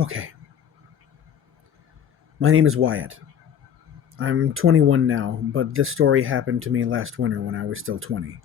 Okay, my name is Wyatt. I'm 21 now, but this story happened to me last winter when I was still 20.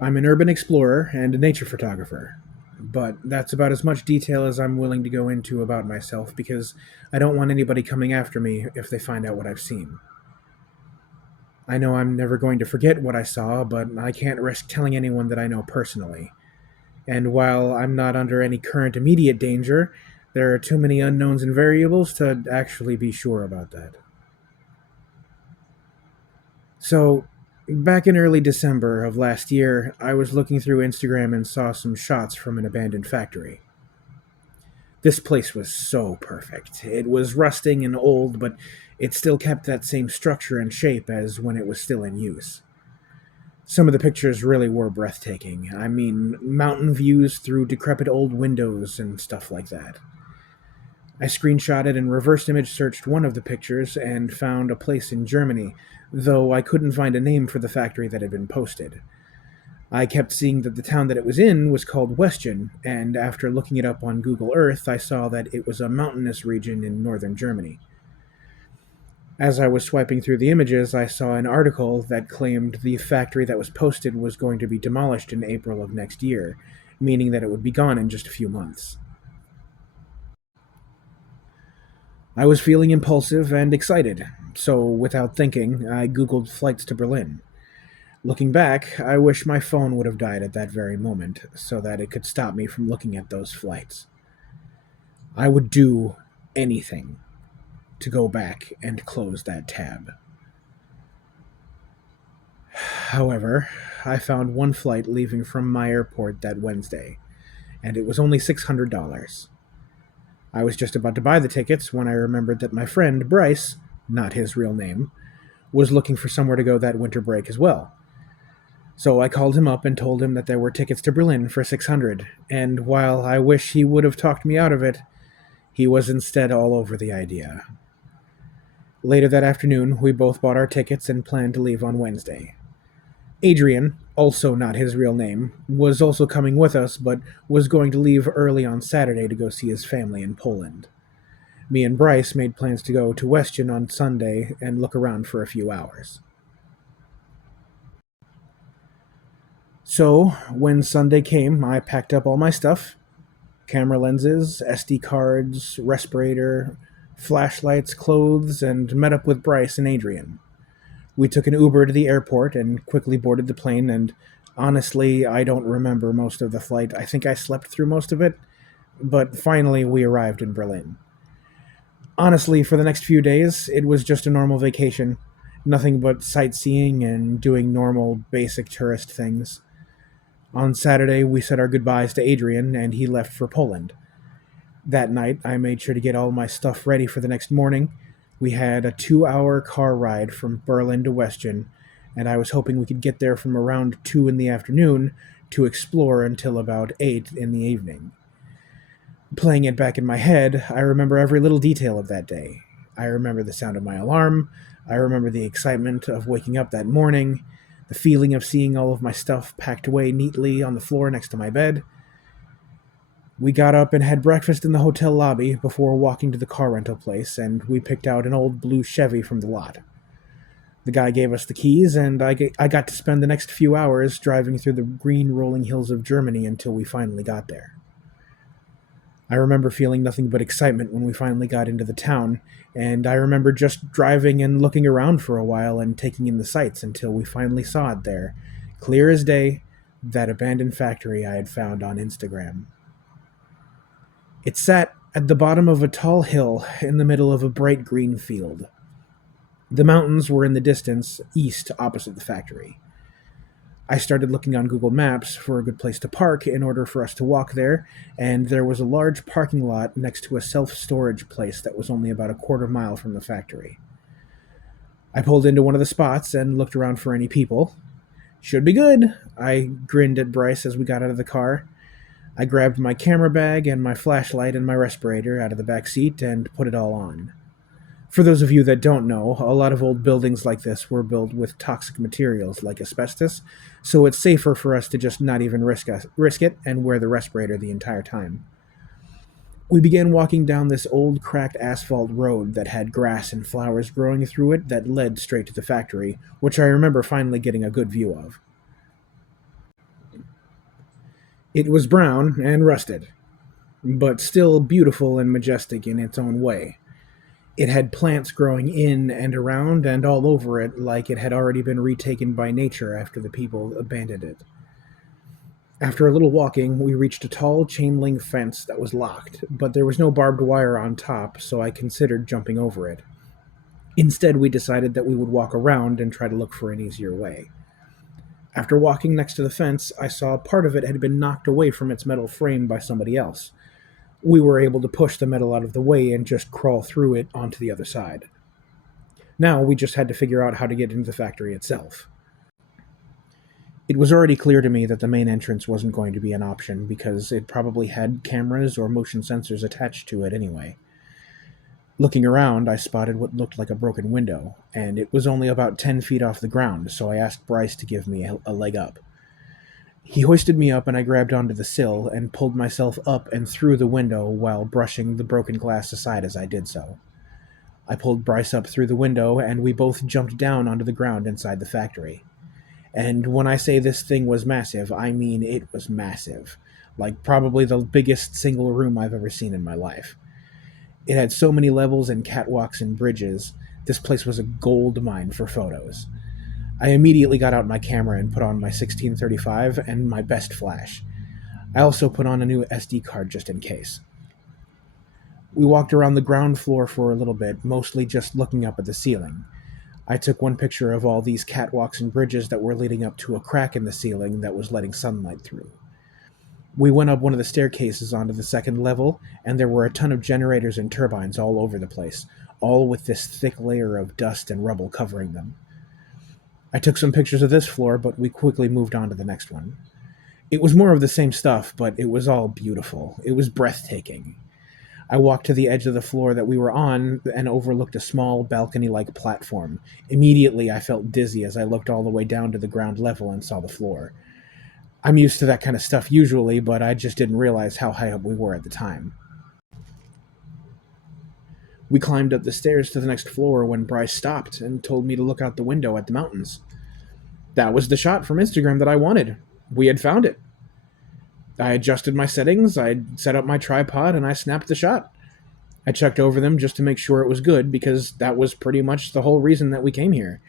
I'm an urban explorer and a nature photographer, but that's about as much detail as I'm willing to go into about myself because I don't want anybody coming after me if they find out what I've seen. I know I'm never going to forget what I saw, but I can't risk telling anyone that I know personally. And while I'm not under any current immediate danger, there are too many unknowns and variables to actually be sure about that. So, back in early December of last year, I was looking through Instagram and saw some shots from an abandoned factory. This place was so perfect. It was rusting and old, but it still kept that same structure and shape as when it was still in use. Some of the pictures really were breathtaking. I mean, mountain views through decrepit old windows and stuff like that. I screenshotted and reverse image searched one of the pictures and found a place in Germany, though I couldn't find a name for the factory that had been posted. I kept seeing that the town that it was in was called Westjen, and after looking it up on Google Earth, I saw that it was a mountainous region in northern Germany. As I was swiping through the images, I saw an article that claimed the factory that was posted was going to be demolished in April of next year, meaning that it would be gone in just a few months. I was feeling impulsive and excited, so without thinking, I Googled flights to Berlin. Looking back, I wish my phone would have died at that very moment so that it could stop me from looking at those flights. I would do anything to go back and close that tab. However, I found one flight leaving from my airport that Wednesday, and it was only $600. I was just about to buy the tickets when I remembered that my friend, Bryce, not his real name, was looking for somewhere to go that winter break as well. So I called him up and told him that there were tickets to Berlin for 600, and while I wish he would have talked me out of it, he was instead all over the idea. Later that afternoon, we both bought our tickets and planned to leave on Wednesday. Adrian, also not his real name, was also coming with us, but was going to leave early on Saturday to go see his family in Poland. Me and Bryce made plans to go to Weston on Sunday and look around for a few hours. So, when Sunday came, I packed up all my stuff: camera lenses, SD cards, respirator, flashlights, clothes, and met up with Bryce and Adrian. We took an Uber to the airport and quickly boarded the plane, and honestly, I don't remember most of the flight. I think I slept through most of it, but finally we arrived in Berlin. Honestly, for the next few days, it was just a normal vacation. Nothing but sightseeing and doing normal, basic tourist things. On Saturday, we said our goodbyes to Adrian, and he left for Poland. That night, I made sure to get all my stuff ready for the next morning. We had a 2 hour car ride from Berlin to Westjen, and I was hoping we could get there from around 2 in the afternoon to explore until about 8 in the evening. Playing it back in my head, I remember every little detail of that day. I remember the sound of my alarm. I remember the excitement of waking up that morning, the feeling of seeing all of my stuff packed away neatly on the floor next to my bed. We got up and had breakfast in the hotel lobby before walking to the car rental place, and we picked out an old blue Chevy from the lot. The guy gave us the keys, and I got to spend the next few hours driving through the green rolling hills of Germany until we finally got there. I remember feeling nothing but excitement when we finally got into the town, and I remember just driving and looking around for a while and taking in the sights until we finally saw it there, clear as day, that abandoned factory I had found on Instagram. It sat at the bottom of a tall hill in the middle of a bright green field. The mountains were in the distance, east, opposite the factory. I started looking on Google Maps for a good place to park in order for us to walk there, and there was a large parking lot next to a self-storage place that was only about a quarter mile from the factory. I pulled into one of the spots and looked around for any people. Should be good, I grinned at Bryce as we got out of the car. I grabbed my camera bag and my flashlight and my respirator out of the back seat and put it all on. For those of you that don't know, a lot of old buildings like this were built with toxic materials like asbestos, so it's safer for us to just not even risk it and wear the respirator the entire time. We began walking down this old cracked asphalt road that had grass and flowers growing through it that led straight to the factory, which I remember finally getting a good view of. It was brown and rusted, but still beautiful and majestic in its own way. It had plants growing in and around and all over it like it had already been retaken by nature after the people abandoned it. After a little walking, we reached a tall chain link fence that was locked, but there was no barbed wire on top, so I considered jumping over it. Instead, we decided that we would walk around and try to look for an easier way. After walking next to the fence, I saw part of it had been knocked away from its metal frame by somebody else. We were able to push the metal out of the way and just crawl through it onto the other side. Now we just had to figure out how to get into the factory itself. It was already clear to me that the main entrance wasn't going to be an option because it probably had cameras or motion sensors attached to it anyway. Looking around, I spotted what looked like a broken window, and it was only about 10 feet off the ground, so I asked Bryce to give me a leg up. He hoisted me up and I grabbed onto the sill and pulled myself up and through the window while brushing the broken glass aside as I did so. I pulled Bryce up through the window and we both jumped down onto the ground inside the factory. And when I say this thing was massive, I mean it was massive. Like probably the biggest single room I've ever seen in my life. It had so many levels and catwalks and bridges. This place was a gold mine for photos. I immediately got out my camera and put on my 1635 and my best flash. I also put on a new SD card just in case. We walked around the ground floor for a little bit, mostly just looking up at the ceiling. I took one picture of all these catwalks and bridges that were leading up to a crack in the ceiling that was letting sunlight through. We went up one of the staircases onto the second level, and there were a ton of generators and turbines all over the place, all with this thick layer of dust and rubble covering them. I took some pictures of this floor, but we quickly moved on to the next one. It was more of the same stuff, but it was all beautiful. It was breathtaking. I walked to the edge of the floor that we were on and overlooked a small balcony-like platform. Immediately, I felt dizzy as I looked all the way down to the ground level and saw the floor. I'm used to that kind of stuff usually, but I just didn't realize how high up we were at the time. We climbed up the stairs to the next floor when Bryce stopped and told me to look out the window at the mountains. That was the shot from Instagram that I wanted. We had found it. I adjusted my settings, I set up my tripod, and I snapped the shot. I checked over them just to make sure it was good, because that was pretty much the whole reason that we came here.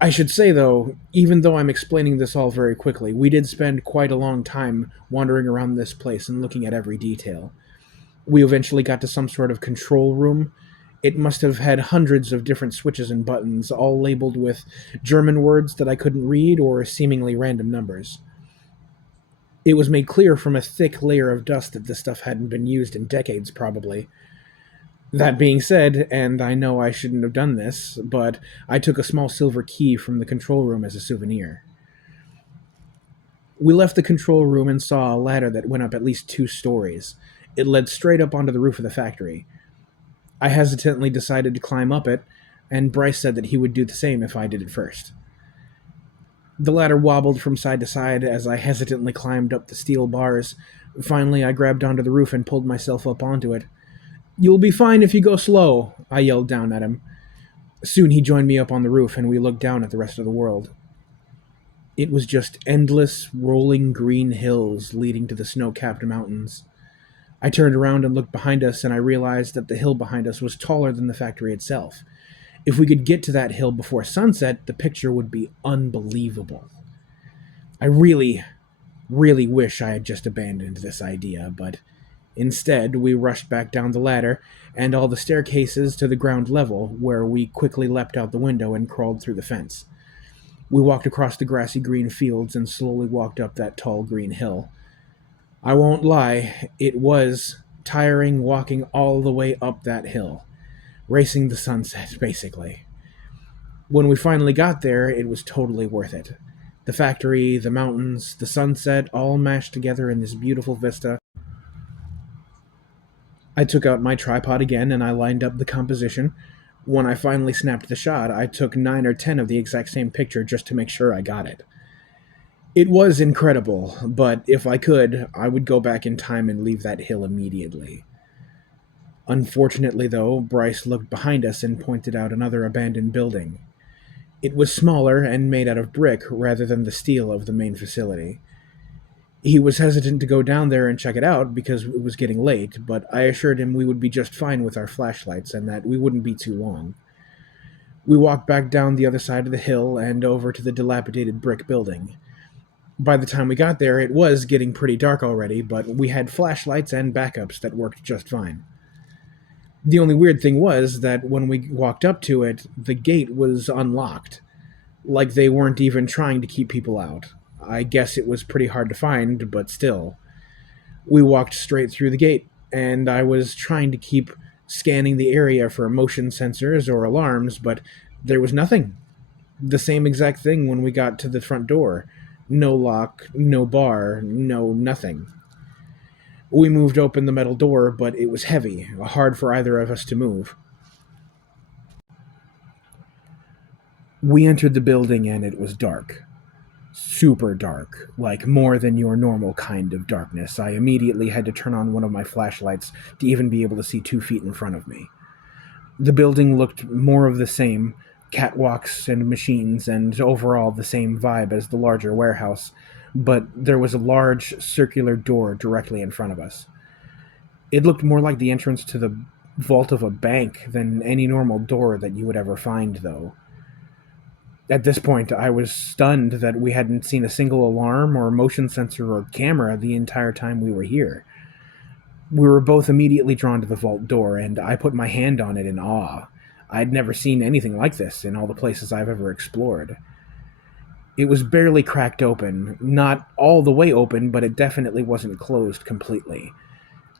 I should say, though, even though I'm explaining this all very quickly, we did spend quite a long time wandering around this place and looking at every detail. We eventually got to some sort of control room. It must have had hundreds of different switches and buttons, all labeled with German words that I couldn't read or seemingly random numbers. It was made clear from a thick layer of dust that this stuff hadn't been used in decades, probably. That being said, and I know I shouldn't have done this, but I took a small silver key from the control room as a souvenir. We left the control room and saw a ladder that went up at least 2 stories. It led straight up onto the roof of the factory. I hesitantly decided to climb up it, and Bryce said that he would do the same if I did it first. The ladder wobbled from side to side as I hesitantly climbed up the steel bars. Finally, I grabbed onto the roof and pulled myself up onto it. "You'll be fine if you go slow," I yelled down at him. Soon he joined me up on the roof, and we looked down at the rest of the world. It was just endless, rolling green hills leading to the snow-capped mountains. I turned around and looked behind us, and I realized that the hill behind us was taller than the factory itself. If we could get to that hill before sunset, the picture would be unbelievable. I really wish I had just abandoned this idea, but instead we rushed back down the ladder and all the staircases to the ground level, where we quickly leapt out the window and crawled through the fence. We walked across the grassy green fields and slowly walked up that tall green hill. I won't lie, it was tiring walking all the way up that hill. Racing the sunset, basically. When we finally got there, it was totally worth it. The factory, the mountains, the sunset, all mashed together in this beautiful vista. I took out my tripod again and I lined up the composition. When I finally snapped the shot, I took 9 or 10 of the exact same picture just to make sure I got it. It was incredible, but if I could, I would go back in time and leave that hill immediately. Unfortunately, though, Bryce looked behind us and pointed out another abandoned building. It was smaller and made out of brick rather than the steel of the main facility. He was hesitant to go down there and check it out because it was getting late, but I assured him we would be just fine with our flashlights and that we wouldn't be too long. We walked back down the other side of the hill and over to the dilapidated brick building. By the time we got there, it was getting pretty dark already, but we had flashlights and backups that worked just fine. The only weird thing was that when we walked up to it, the gate was unlocked, like they weren't even trying to keep people out. I guess it was pretty hard to find, but still. We walked straight through the gate, and I was trying to keep scanning the area for motion sensors or alarms, but there was nothing. The same exact thing when we got to the front door. No lock, no bar, no nothing. We moved open the metal door, but it was heavy, hard for either of us to move. We entered the building and it was dark. Super dark, like more than your normal kind of darkness. I immediately had to turn on one of my flashlights to even be able to see 2 feet in front of me. The building looked more of the same catwalks and machines, and overall the same vibe as the larger warehouse, but there was a large circular door directly in front of us. It looked more like the entrance to the vault of a bank than any normal door that you would ever find, though. At this point, I was stunned that we hadn't seen a single alarm or motion sensor or camera the entire time we were here. We were both immediately drawn to the vault door, and I put my hand on it in awe. I'd never seen anything like this in all the places I've ever explored. It was barely cracked open, not all the way open, but it definitely wasn't closed completely.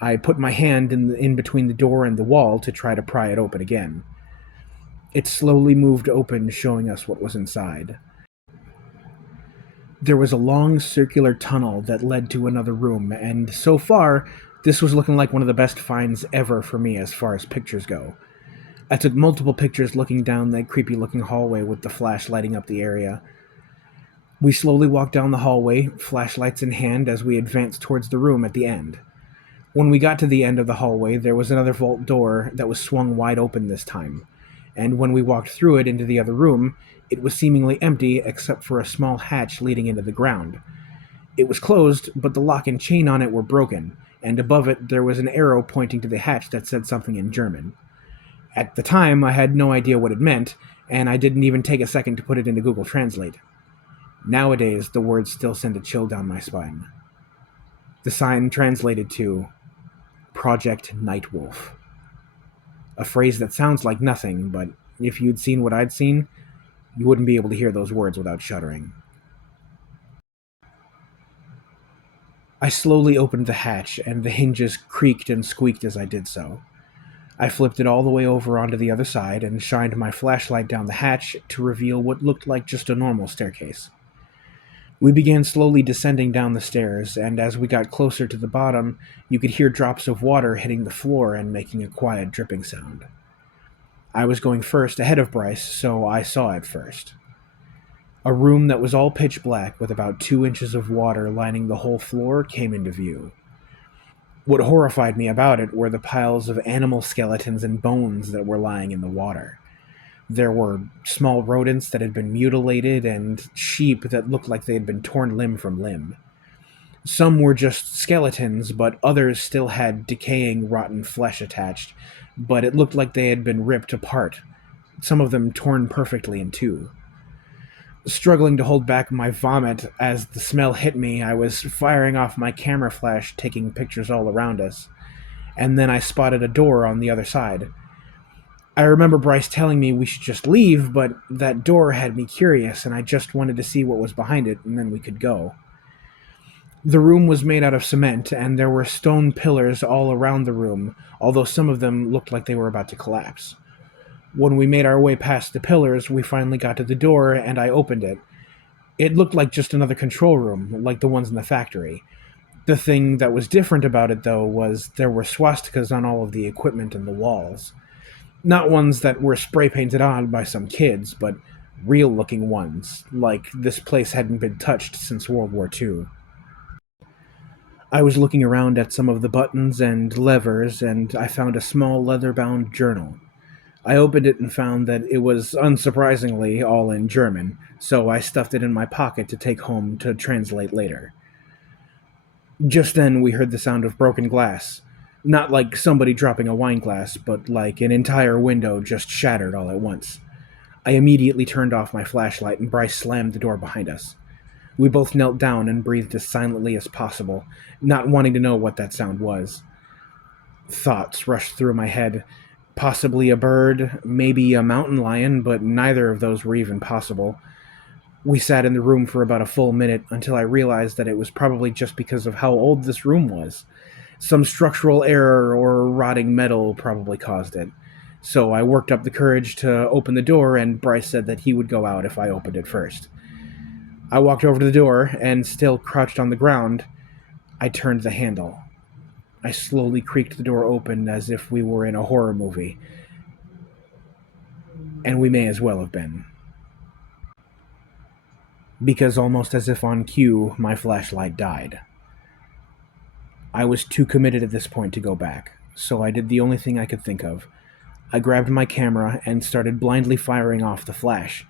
I put my hand in between the door and the wall to try to pry it open again. It slowly moved open, showing us what was inside. There was a long circular tunnel that led to another room, and so far, this was looking like one of the best finds ever for me as far as pictures go. I took multiple pictures looking down that creepy looking hallway with the flash lighting up the area. We slowly walked down the hallway, flashlights in hand, as we advanced towards the room at the end. When we got to the end of the hallway, there was another vault door that was swung wide open this time, and when we walked through it into the other room, it was seemingly empty except for a small hatch leading into the ground. It was closed, but the lock and chain on it were broken, and above it there was an arrow pointing to the hatch that said something in German. At the time, I had no idea what it meant, and I didn't even take a second to put it into Google Translate. Nowadays, the words still send a chill down my spine. The sign translated to Project Nightwolf. A phrase that sounds like nothing, but if you'd seen what I'd seen, you wouldn't be able to hear those words without shuddering. I slowly opened the hatch, and the hinges creaked and squeaked as I did so. I flipped it all the way over onto the other side and shined my flashlight down the hatch to reveal what looked like just a normal staircase. We began slowly descending down the stairs, and as we got closer to the bottom, you could hear drops of water hitting the floor and making a quiet dripping sound. I was going first ahead of Bryce, so I saw it first. A room that was all pitch black with about 2 inches of water lining the whole floor came into view. What horrified me about it were the piles of animal skeletons and bones that were lying in the water. There were small rodents that had been mutilated and sheep that looked like they had been torn limb from limb. Some were just skeletons, but others still had decaying, rotten flesh attached, but it looked like they had been ripped apart, some of them torn perfectly in two. Struggling to hold back my vomit as the smell hit me, I was firing off my camera flash, taking pictures all around us, and then I spotted a door on the other side. I remember Bryce telling me we should just leave, but that door had me curious, and I just wanted to see what was behind it, and then we could go. The room was made out of cement, and there were stone pillars all around the room, although some of them looked like they were about to collapse. When we made our way past the pillars, we finally got to the door, and I opened it. It looked like just another control room, like the ones in the factory. The thing that was different about it, though, was there were swastikas on all of the equipment and the walls. Not ones that were spray painted on by some kids, but real-looking ones, like this place hadn't been touched since World War II. I was looking around at some of the buttons and levers, and I found a small leather-bound journal. I opened it and found that it was, unsurprisingly, all in German, so I stuffed it in my pocket to take home to translate later. Just then we heard the sound of broken glass. Not like somebody dropping a wine glass, but like an entire window just shattered all at once. I immediately turned off my flashlight and Bryce slammed the door behind us. We both knelt down and breathed as silently as possible, not wanting to know what that sound was. Thoughts rushed through my head. Possibly a bird, maybe a mountain lion, but neither of those were even possible. We sat in the room for about a full minute until I realized that it was probably just because of how old this room was. Some structural error or rotting metal probably caused it. So I worked up the courage to open the door, and Bryce said that he would go out if I opened it first. I walked over to the door, and still crouched on the ground, I turned the handle. I slowly creaked the door open as if we were in a horror movie. And we may as well have been. Because almost as if on cue, my flashlight died. I was too committed at this point to go back, so I did the only thing I could think of. I grabbed my camera and started blindly firing off the flash.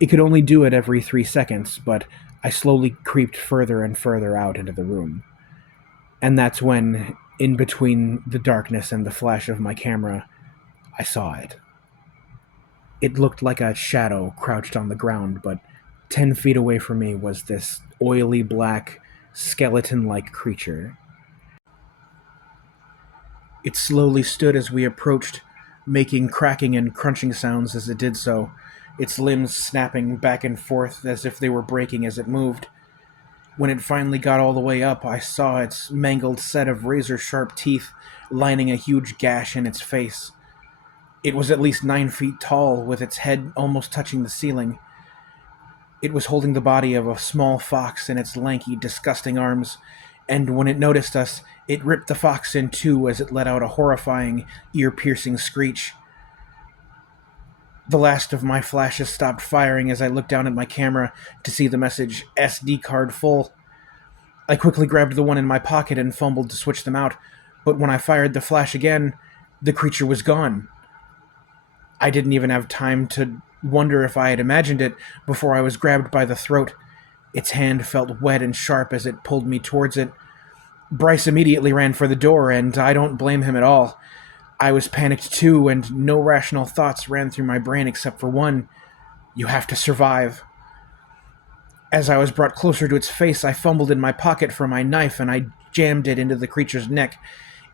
It could only do it every 3 seconds, but I slowly creeped further and further out into the room. And that's when, in between the darkness and the flash of my camera, I saw it. It looked like a shadow crouched on the ground, but 10 feet away from me was this oily black, skeleton-like creature. It slowly stood as we approached, making cracking and crunching sounds as it did so, its limbs snapping back and forth as if they were breaking as it moved. When it finally got all the way up, I saw its mangled set of razor-sharp teeth lining a huge gash in its face. It was at least 9 feet tall, with its head almost touching the ceiling. It was holding the body of a small fox in its lanky, disgusting arms, and when it noticed us, it ripped the fox in two as it let out a horrifying, ear-piercing screech. The last of my flashes stopped firing as I looked down at my camera to see the message, SD card full. I quickly grabbed the one in my pocket and fumbled to switch them out, but when I fired the flash again, the creature was gone. I didn't even have time to wonder if I had imagined it before I was grabbed by the throat. Its hand felt wet and sharp as it pulled me towards it. Bryce immediately ran for the door, and I don't blame him at all. I was panicked too, and no rational thoughts ran through my brain except for one: you have to survive. As I was brought closer to its face, I fumbled in my pocket for my knife, and I jammed it into the creature's neck.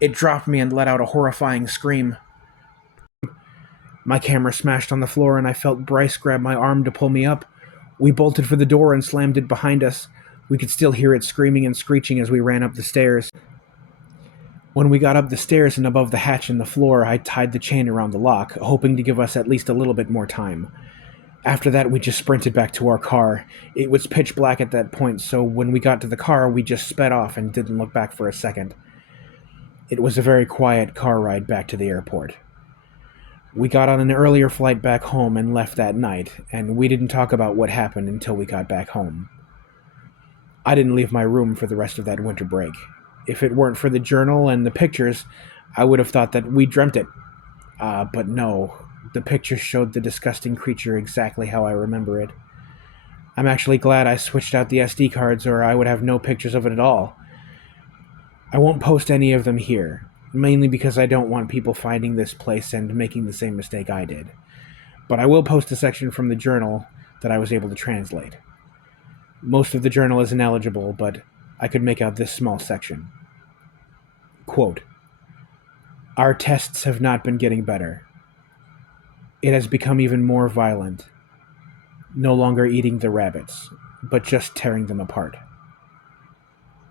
It dropped me and let out a horrifying scream. My camera smashed on the floor, and I felt Bryce grab my arm to pull me up. We bolted for the door and slammed it behind us. We could still hear it screaming and screeching as we ran up the stairs. When we got up the stairs and above the hatch in the floor, I tied the chain around the lock, hoping to give us at least a little bit more time. After that, we just sprinted back to our car. It was pitch black at that point, so when we got to the car, we just sped off and didn't look back for a second. It was a very quiet car ride back to the airport. We got on an earlier flight back home and left that night, and we didn't talk about what happened until we got back home. I didn't leave my room for the rest of that winter break. If it weren't for the journal and the pictures, I would have thought that we dreamt it. But no, the pictures showed the disgusting creature exactly how I remember it. I'm actually glad I switched out the SD cards, or I would have no pictures of it at all. I won't post any of them here, mainly because I don't want people finding this place and making the same mistake I did. But I will post a section from the journal that I was able to translate. Most of the journal is ineligible, but I could make out this small section. Quote, "Our tests have not been getting better. It has become even more violent, no longer eating the rabbits, but just tearing them apart.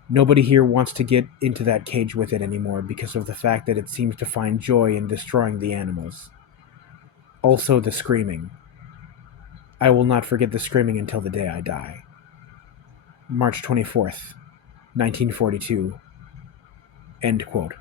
Nobody here wants to get into that cage with it anymore because of the fact that it seems to find joy in destroying the animals. Also the screaming. I will not forget the screaming until the day I die." March 24th, 1942. End quote.